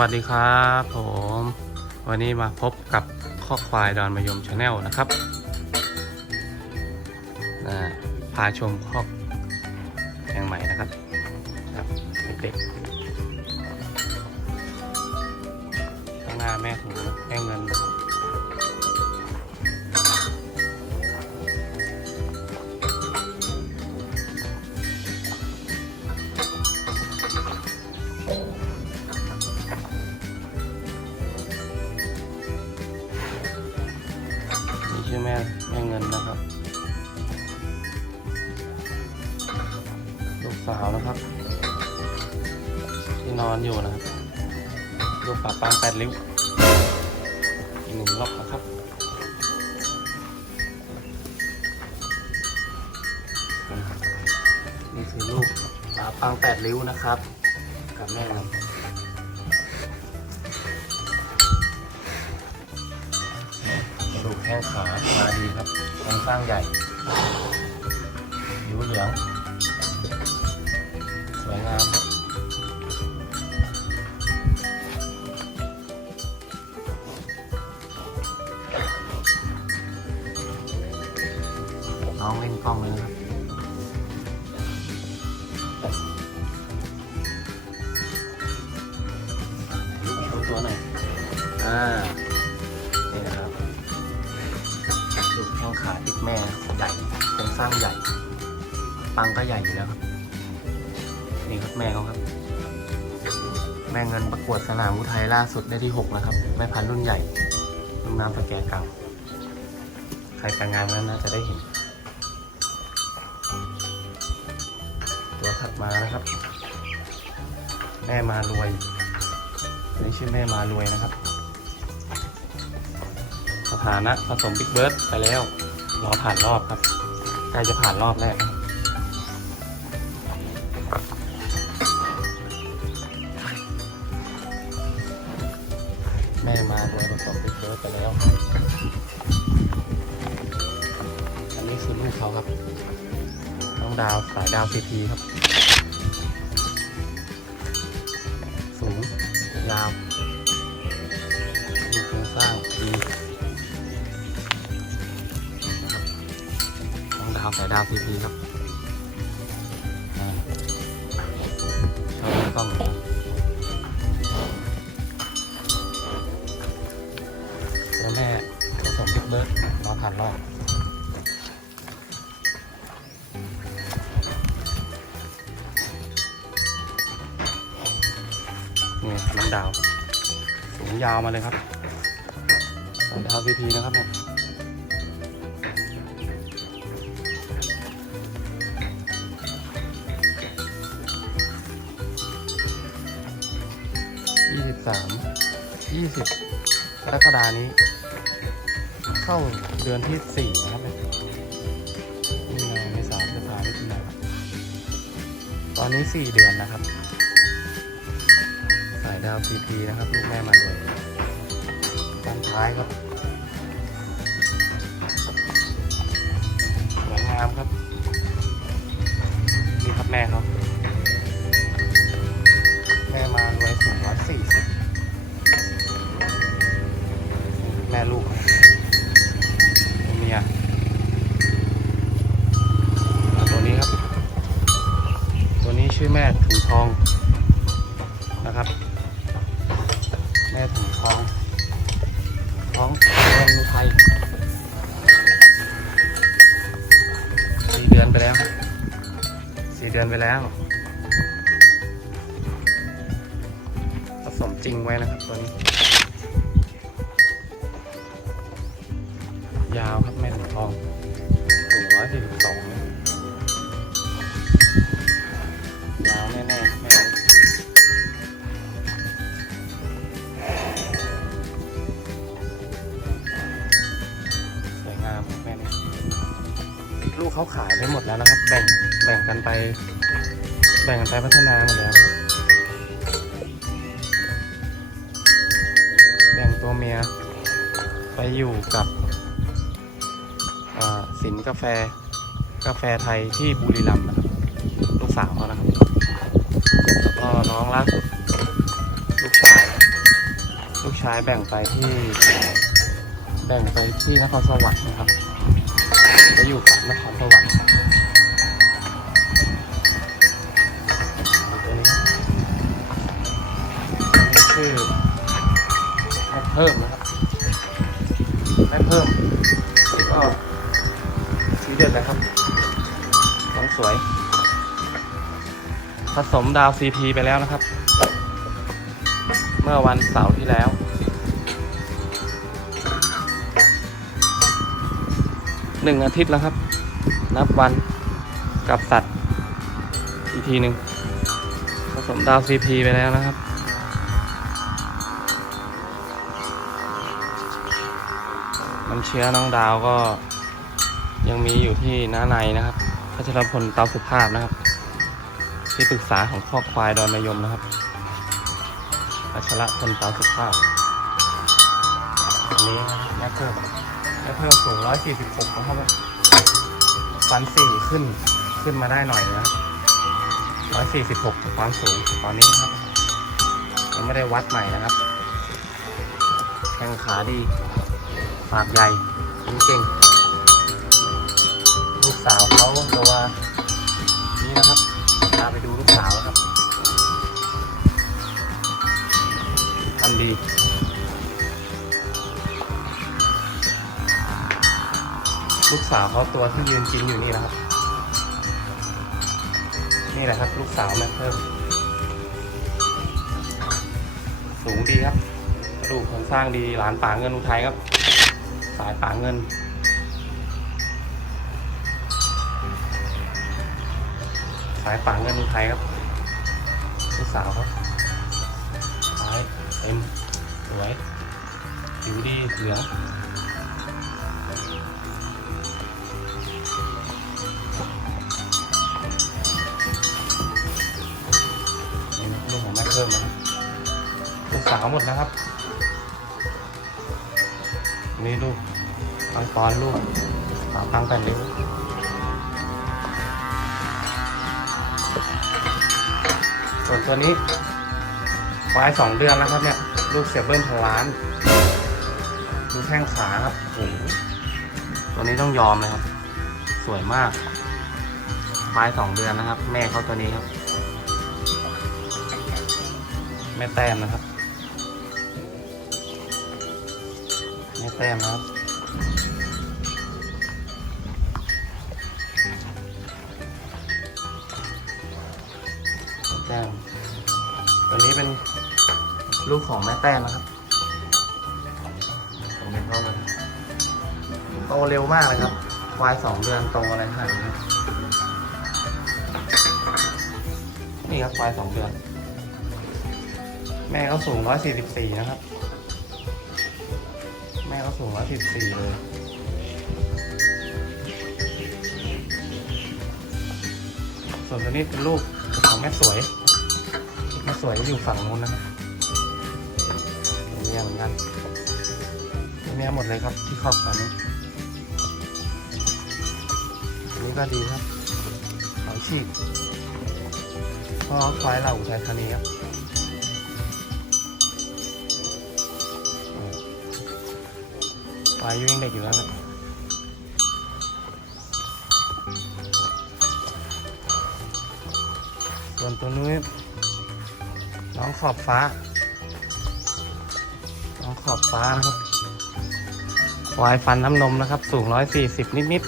วัสดีครับผม วันนี้มาพบกับข้อควายดอนมายมชาแนลนะครับน่าพาชมข้อแข่งใหม่นะครับครับเด็กๆข้างหน้าแม่ถุงแม่เงินนะครับ ชื่อแม่แม่เงินนะครับ ลูกสาวนะครับ ที่นอนอยู่นะครับ ลูกปลาปางแปดริ้วอีกหนึ่งรอบนะครับนี่คือลูกปลาปางแปดริ้วนะครับ กับแม่ครับ แข้งขามาดีครับโครงสร้างใหญ่ผิวเหลือง สวยงามน้องเล่นกล้องเลยครับ ดูแข้งขาติดแม่ใหญ่โครงสร้างใหญ่ ปังก็ใหญ่อยู่แล้วครับ นี่ครับแม่เขาครับ แม่เงินประกวดสนามอุทัยล่าสุดได้ที่ 6 นะครับ แม่พันธุ์รุ่นใหญ่รุ่นน้ำตะแกเก่า ใครไปงานนั้นน่าจะได้เห็น ตัวถัดมานะครับ แม่มารวยนี่ชื่อแม่มารวยนะครับ สถานะผสมบิ๊กเบิร์ดไปแล้ว รอผ่านรอบครับใกล้จะผ่านรอบแรกครับแม่มาด้วยผสมบิ๊กเบิร์ดไปแล้ว อันนี้คือลูกเขาครับน้องดาวสายดาวซีพีครับ สูงยาวดูโครงสร้างดี ครับน้องดาวสายดาวซีพีครับอ่าชอบดูกล้องนะครัวแม่ผสมบิ๊กเบิร์ดรอผ่านรอบนี่น้องดาว สูงยาวมาเลยครับสายดาวพีพีนะครับผมยี่ สามยี่สิบกรกฎานี้ เข้าเดือนที่สี่นะครับเนี่ยมีนาเมษาพฤษภามิถุนาตอนนี้สี่เดือนนะครับ สายดาวพีพีนะครับ ลูกแม่มาเลยด้านท้ายครับ ทองนะครับ แม่ถุงทองท้องแดงอุทัยสี่เดือนไปแล้วสี่เดือนไปแล้วผสมจริงไว้นะครับตัวนี้ ยาวครับ ลูกเขาขายไปหมดแล้วนะครับ แบ่งแบ่งกันไป แบ่งกันไปพัฒนาหมดแล้วครับแบ่งตัวเมียไปอยู่กับอ่าสินกาแฟกาแฟไทยที่บุรีรัมย์นะครับลูกสาวเขานะครับแล้วก็น้องล่าสุดลูกชาย ลูกชายแบ่งไปที่ แบ่งไปที่นครสวรรค์นะครับ ไปอยู่กับนครสวรรค์ตัวนี้นี่คือแม่เพิ่มนะครับแม่เพิ่มนี่ก็สีเด็ดเลยครับน้องสวย ผสมดาว CP ไปแล้วนะครับ เมื่อวันเสาร์ที่แล้ว หนึ่งอาทิตย์แล้วครับ นับวันกับสัตว์ อีกทีหนึ่งผสมดาว CP ไปแล้วนะครับ น้ำเชื้อน้องดาวก็ยังมีอยู่ที่น้าในนะครับพัชรพลเตาสุภาพนะครับ ที่ปรึกษาของครอบควายดอนมายมนะครับพัชรพลเตาสุภาพอันนี้แม่เพิ่ม แม่เพิ่มสูง 146นะครับฟันสี่ขึ้นขึ้นมาได้หน่อยนะครับ 146 ความสูงตอนนี้นะครับ ยังไม่ได้วัดใหม่นะครับแข้งขาดี ปากใหญ่จริงๆลูกสาวเขาตัวนี้นะครับ ลูกสาวเขาตัวที่ยืนกินอยู่นี่นะครับ นี่แหละครับ ลูกสาวแม่เพิ่มสูงดีครับกระดูกโครงสร้างดีหลานป่าเงินอุทัยครับ สายป่าเงินสายป่าเงินอุทัยครับลูกสาวครับสายเต็มสวยผิวดีเหลือง ลูกสาวหมดนะครับ นี่ลูกปังปอนลูกสาวปังแผ่นลิ้วส่วนตัวนี้ควายสองเดือนแล้วครับเนี่ย ลูกเสียเบิ้ลพันล้านดูแข้งขาครับโอ้โหตัวนี้ต้องยอมเลยครับ สวยมากควายสองเดือนนะครับ แม่เขาตัวนี้ครับ แม่แต้มนะครับ แม่แต้มนะครับแต้มตัวนี้เป็นลูกของแม่แต้มนะครับผมเป็นพ่อมันโตเร็วมากเลยครับควายสองเดือนโตอะไรขนาดนี้นี่ครับควายสองเดือน แม่เขาสูง 144 นะครับ แม่เขาสูง144เลย ส่วนตัวนี้เป็นลูกของแม่สวย แม่สวยอยู่ฝั่งนู้นนะครับตัวเมียเหมือนกันตัวเมียหมดเลยครับที่ครอบตอนนี้นี้ก็ดีครับเขาฉีกพ่อควายเราอุทัยธานีครับ วายยังเด็กอยู่แล้วนะส่วนตัวนู้นน้องขอบฟ้า น้องขอบฟ้านะครับควายฟันน้ำนมนะครับ สูง 140 นิด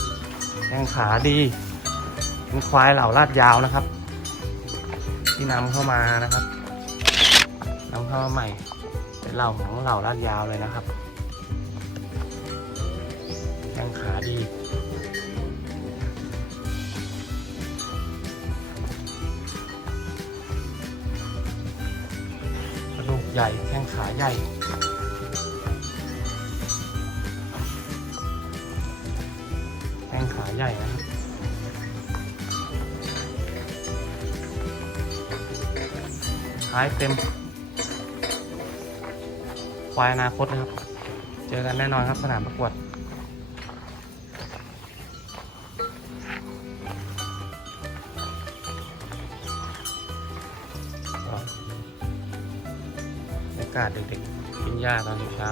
ๆแข้งขาดี เป็นควายเหล่าลาดยาวนะครับ ที่นำเข้ามานะครับนำเข้ามาใหม่ เป็นเหล่าของเหล่าลาดยาวเลยนะครับ งขาดีกระดูกใหญ่แข้งขาใหญ่แข้งขาใหญ่นะครับท้ายเต็มควายอนาคตนะครับ เจอกันแน่นอนครับสนามประกวดากาศเด็กๆกินหญ้าตอนเช้า